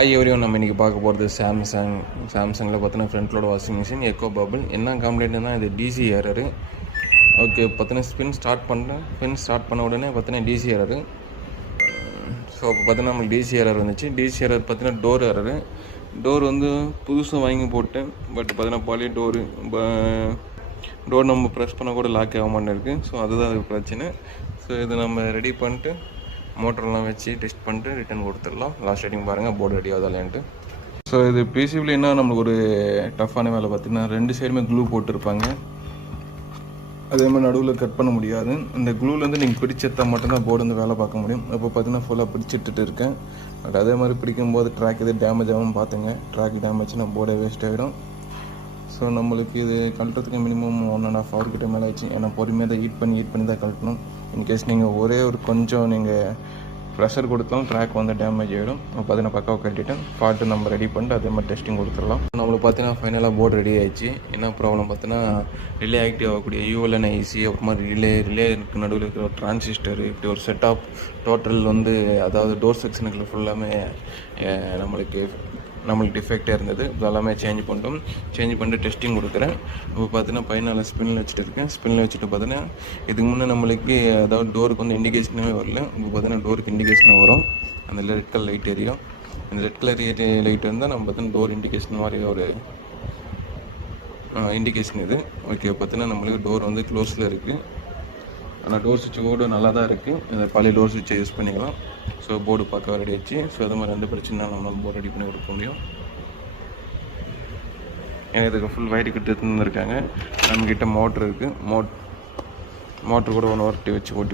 வரையும் நம்ம இன்றைக்கி பார்க்க போகிறது சாம்சங்கில் பார்த்தீங்கன்னா front load washing machine echo bubble. என்ன கம்ப்ளைண்ட்னா இது டிசி ஏரரு. ஓகே, பார்த்தீங்கன்னா ஸ்பின் ஸ்டார்ட் பண்ண உடனே பார்த்தீங்கன்னா டிசி ஏரரு. ஸோ இப்போ பார்த்தீங்கன்னா நம்மளுக்கு டிசி ஏரர் வந்துச்சு. டிசி ஏரர் பார்த்தீங்கன்னா டோர் ஏரரு. டோர் வந்து புதுசாக வாங்கி போட்டேன். பட் பார்த்தீங்கன்னா பழைய டோர் நம்ம ப்ரெஸ் பண்ண கூட லாக் ஆக மாட்டேன். ஸோ அதுதான் அது பிரச்சனை. ஸோ இதை நம்ம ரெடி பண்ணிட்டு மோட்டர்லாம் வச்சு டெஸ்ட் பண்ணிட்டு ரிட்டன் கொடுத்துடலாம். லாஸ்ட் ரைட்டிங் பாருங்கள் போர்டு ரெடி ஆகுதாலேன்ட்டு. ஸோ இது பிசிபிள் என்ன நம்மளுக்கு ஒரு டஃப்பான வேலை பார்த்தீங்கன்னா 2 சைடுமே க்ளூ போட்டிருப்பாங்க. அதே மாதிரி நடுவில் கட் பண்ண முடியாது. இந்த க்ளூலேருந்து நீங்கள் பிடிச்செடுத்தால் மட்டும்தான் போர்டு வந்து வேலை பார்க்க முடியும். இப்போ பார்த்தீங்கன்னா ஃபுல்லாக பிடிச்சிட்டு இருக்கேன். பட் அதே மாதிரி பிடிக்கும்போது ட்ராக் எது டேமேஜ் ஆகும் பார்த்துங்க. ட்ராக் டேமேஜ்னா போர்டே வேஸ்ட் ஆகிடும். ஸோ நம்மளுக்கு இது கழட்டுறதுக்கு மினிமம் 1.5 hour கிட்ட மேலே ஆச்சு. ஏன்னா பொறுமையாக தான் ஹீட் பண்ணி தான் கழட்டணும். இன்கேஸ் நீங்கள் ஒரே ஒரு கொஞ்சம் நீங்கள் ப்ரெஷர் கொடுத்தாலும் ட்ராக் வந்து டேமேஜ் ஆகிடும். பார்த்தீங்கன்னா பக்காவை கட்டிட்டேன். பார்ட்டு நம்ம ரெடி பண்ணிட்டு அதே மாதிரி டெஸ்டிங் கொடுத்துடலாம். நம்மளுக்கு பார்த்தீங்கன்னா ஃபைனலாக போர்டு ரெடி ஆகிடுச்சு. என்ன ப்ராப்ளம் பார்த்தீங்கன்னா ரிலே ஆக்டிவ் ஆகக்கூடிய யூஎல்என் ஐசி, அப்புறமா ரிலே இருக்கு, நடுவில் இருக்கிற ஒரு டிரான்சிஸ்டர், இப்படி ஒரு செட் ஆஃப் டோட்டல் வந்து அதாவது டோர் செக்ஷனுக்குள்ள ஃபுல்லாமே நம்மளுக்கு டிஃபெக்டாக இருந்தது. இது எல்லாமே சேஞ்ச் பண்ணிட்டு டெஸ்டிங் கொடுக்குறேன். இப்போ பார்த்தீங்கன்னா ஃபைனலாக ஸ்பின்னில் வச்சுட்டு இருக்கேன். ஸ்பின்னில் வச்சுட்டு பார்த்தீங்கன்னா இதுக்கு முன்னே நம்மளுக்கு அதாவது டோருக்கு வந்து இண்டிகேஷனே வரல. இப்போ பார்த்தீங்கன்னா டோருக்கு இண்டிகேஷன் வரும். அந்த ரெட் கலர் லைட் எரியும். அந்த ரெட் கலர் லைட் இருந்தால் நம்ம பார்த்தீங்கன்னா டோர் இண்டிகேஷன் மாதிரி ஒரு இண்டிகேஷன் இது. ஓகே, பார்த்தீங்கன்னா நம்மளுக்கு டோர் வந்து க்ளோஸில் இருக்குது. ஆனால் டோர் சுவிட்ச் போர்டு நல்லா தான் இருக்குது. இந்த பழைய டோர் சுவிட்சை யூஸ் பண்ணிக்கலாம். ஸோ போர்டு பார்க்க ரெடி ஆச்சு. ஸோ அது மாதிரி எந்த பிரச்சனை நம்மளால் போர்டு ரெடி பண்ணி கொடுக்க முடியும். ஏன்னா இதுக்கு ஃபுல் வயர் கிட்ட இருக்காங்க. நம்மக்கிட்ட மோட்ரு இருக்குது. மோட்ரு கூட 1 வாட்டி வச்சு ஓட்டி